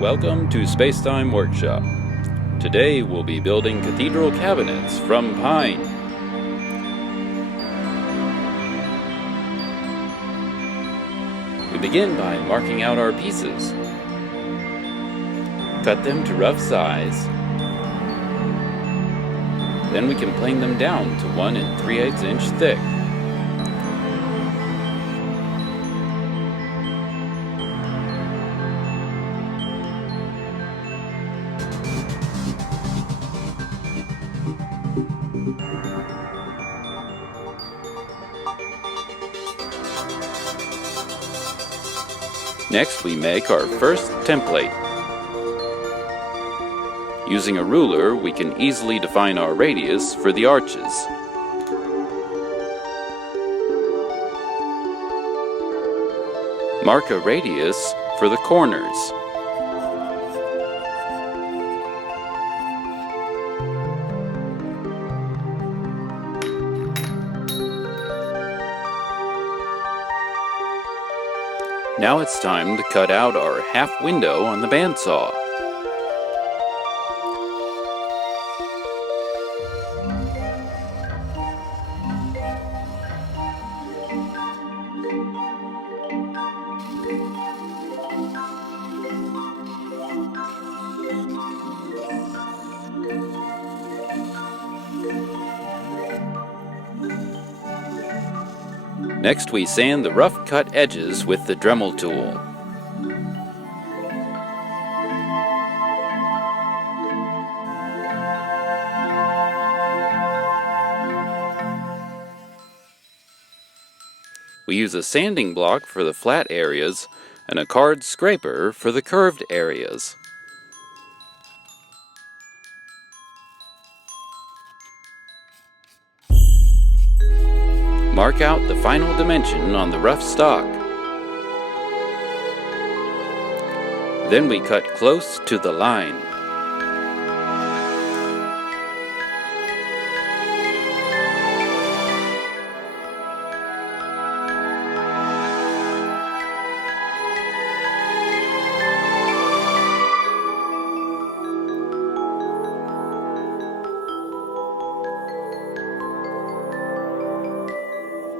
Welcome to Spacetime Workshop. Today we'll be building cathedral cabinets from pine. We begin by marking out our pieces. Cut them to rough size. Then we can plane them down to 1 3/8 inch thick. Next, we make our first template. Using a ruler, we can easily define our radius for the arches. Mark a radius for the corners. Now it's time to cut out our half window on the bandsaw. Next, we sand the rough cut edges with the Dremel tool. We use a sanding block for the flat areas and a card scraper for the curved areas. Mark out the final dimension on the rough stock. Then we cut close to the line.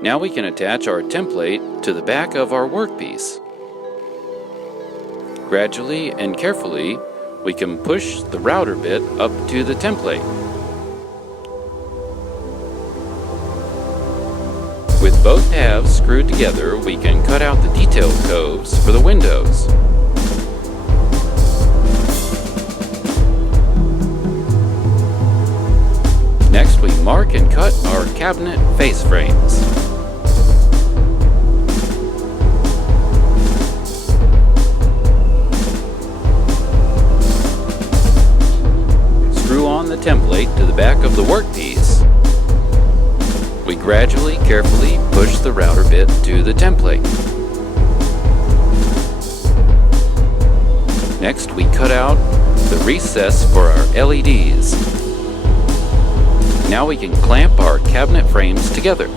Now we can attach our template to the back of our workpiece. Gradually and carefully, we can push the router bit up to the template. With both halves screwed together, we can cut out the detailed coves for the windows. Next, we mark and cut our cabinet face frames. The template to the back of the workpiece. We gradually, carefully push the router bit to the template. Next, we cut out the recess for our LEDs. Now we can clamp our cabinet frames together.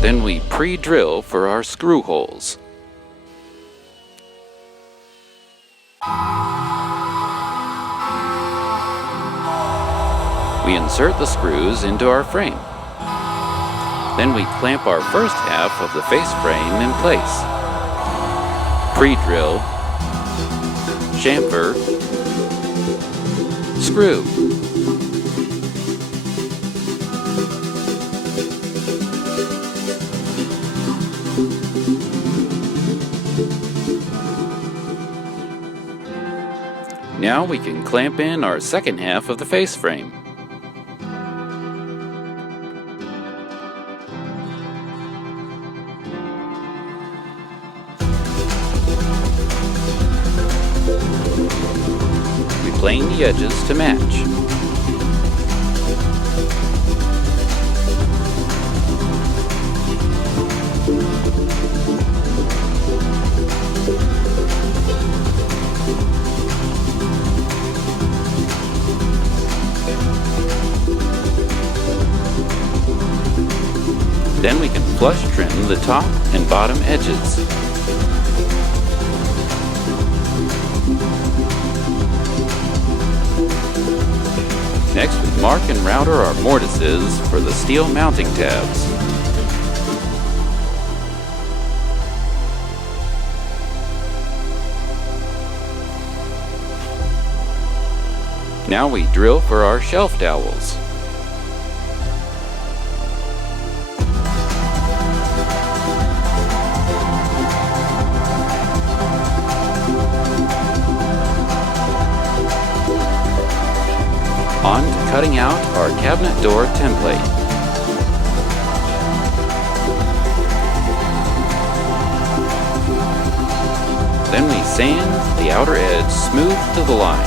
Then we pre-drill for our screw holes. We insert the screws into our frame. Then we clamp our first half of the face frame in place. Pre-drill, chamfer, screw. Now we can clamp in our second half of the face frame. Plane the edges to match. Then we can flush trim the top and bottom edges. Next, we mark and router our mortises for the steel mounting tabs. Now we drill for our shelf dowels. On to cutting out our cabinet door template. Then we sand the outer edge smooth to the line.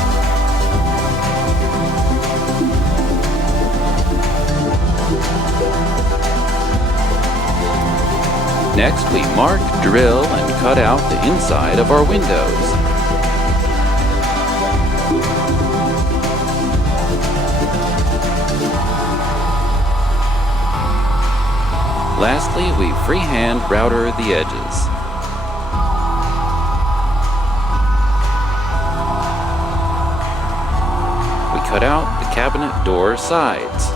Next, we mark, drill, and cut out the inside of our windows. Lastly, we freehand router the edges. We cut out the cabinet door sides.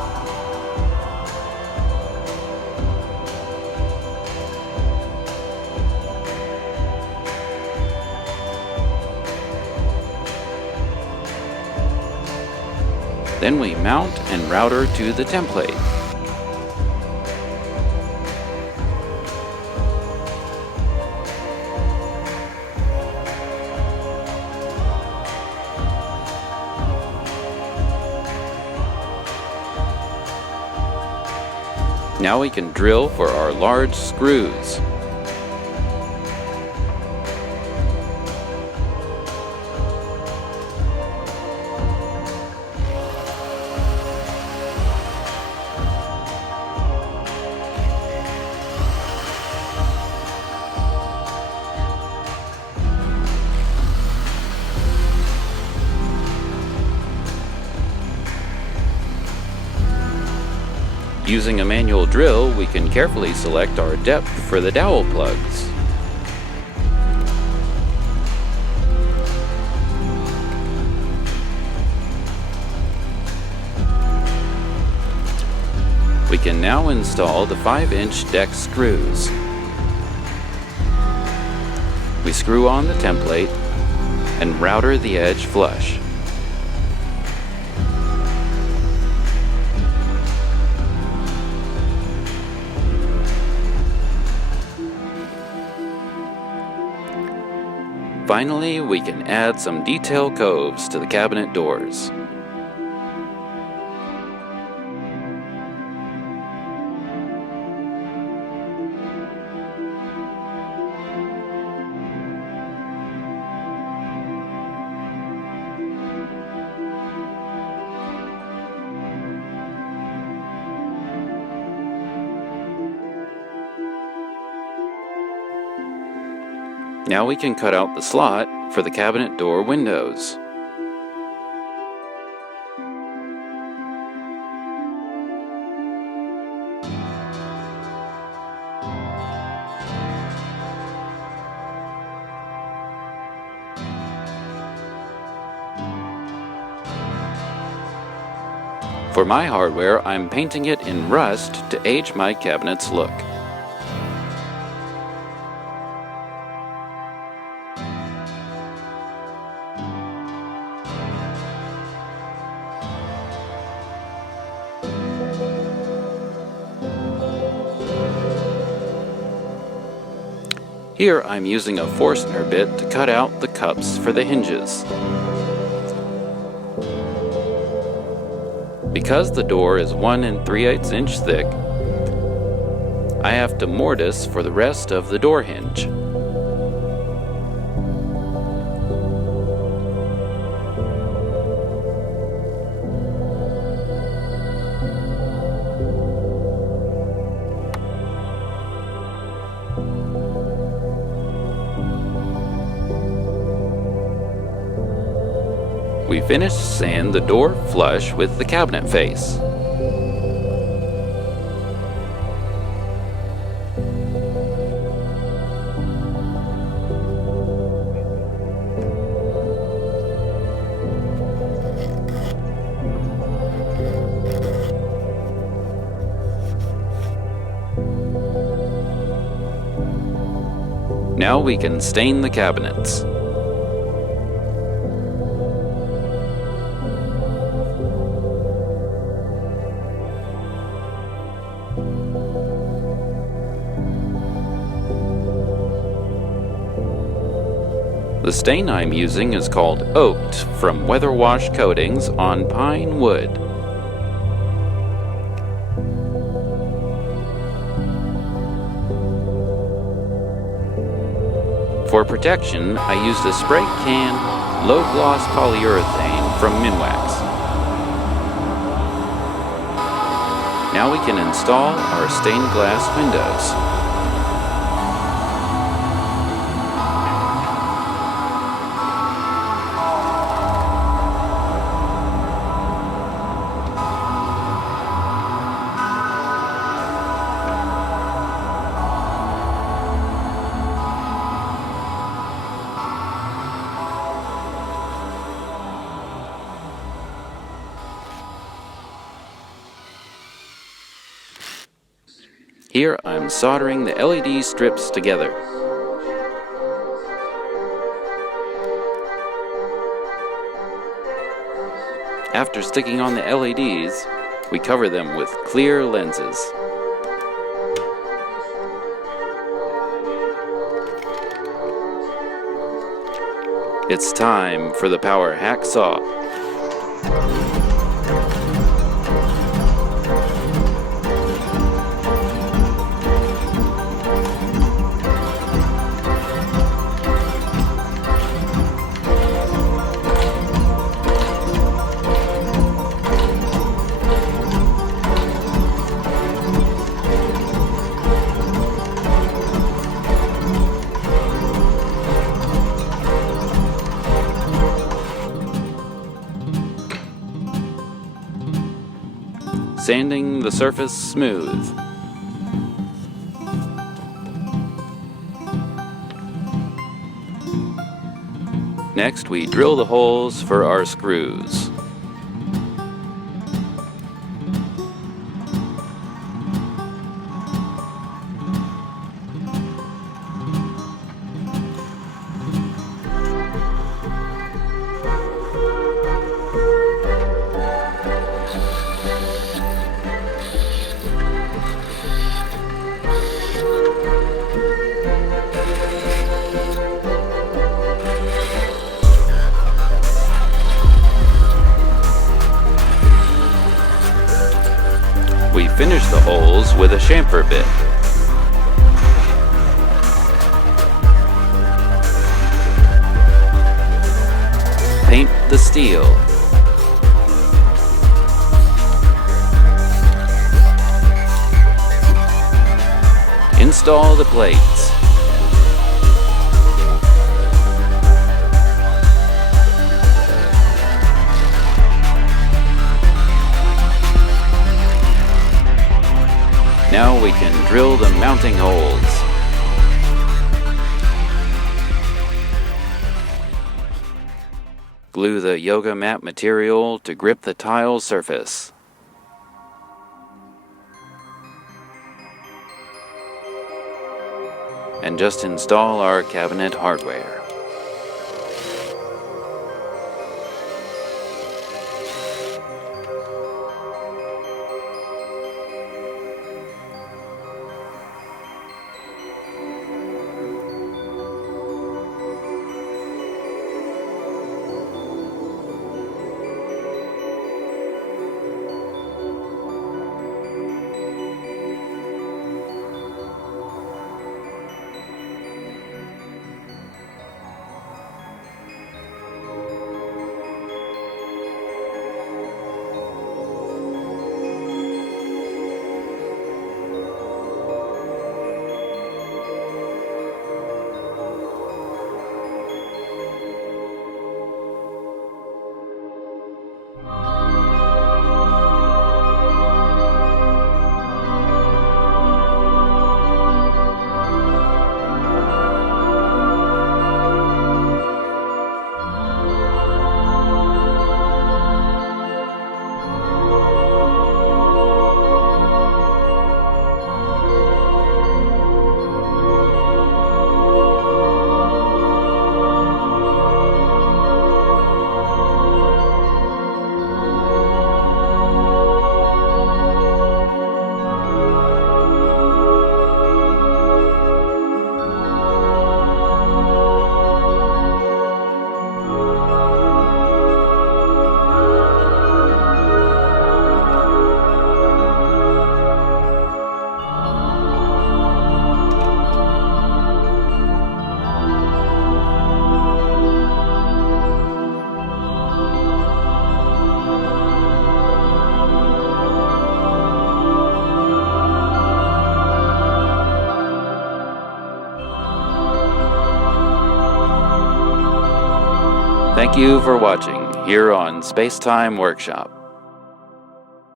Then we mount and router to the template. Now we can drill for our large screws. Using a manual drill, we can carefully select our depth for the dowel plugs. We can now install the 5-inch deck screws. We screw on the template and router the edge flush. Finally, we can add some detail coves to the cabinet doors. Now we can cut out the slot for the cabinet door windows. For my hardware, I'm painting it in rust to age my cabinet's look. Here I'm using a Forstner bit to cut out the cups for the hinges. Because the door is 1 3/8 inch thick, I have to mortise for the rest of the door hinge. We finish sand the door flush with the cabinet face. Now we can stain the cabinets. The stain I'm using is called Oaked from weather wash coatings on pine wood. For protection, I used a spray can low-gloss polyurethane from Minwax. Now we can install our stained glass windows. Here I'm soldering the LED strips together. After sticking on the LEDs, we cover them with clear lenses. It's time for the power hacksaw. Sanding the surface smooth. Next, we drill the holes for our screws. We finish the holes with a chamfer bit. Paint the steel. Install the plates. Now we can drill the mounting holes. Glue the yoga mat material to grip the tile surface. And just install our cabinet hardware. Thank you for watching here on Spacetime Workshop.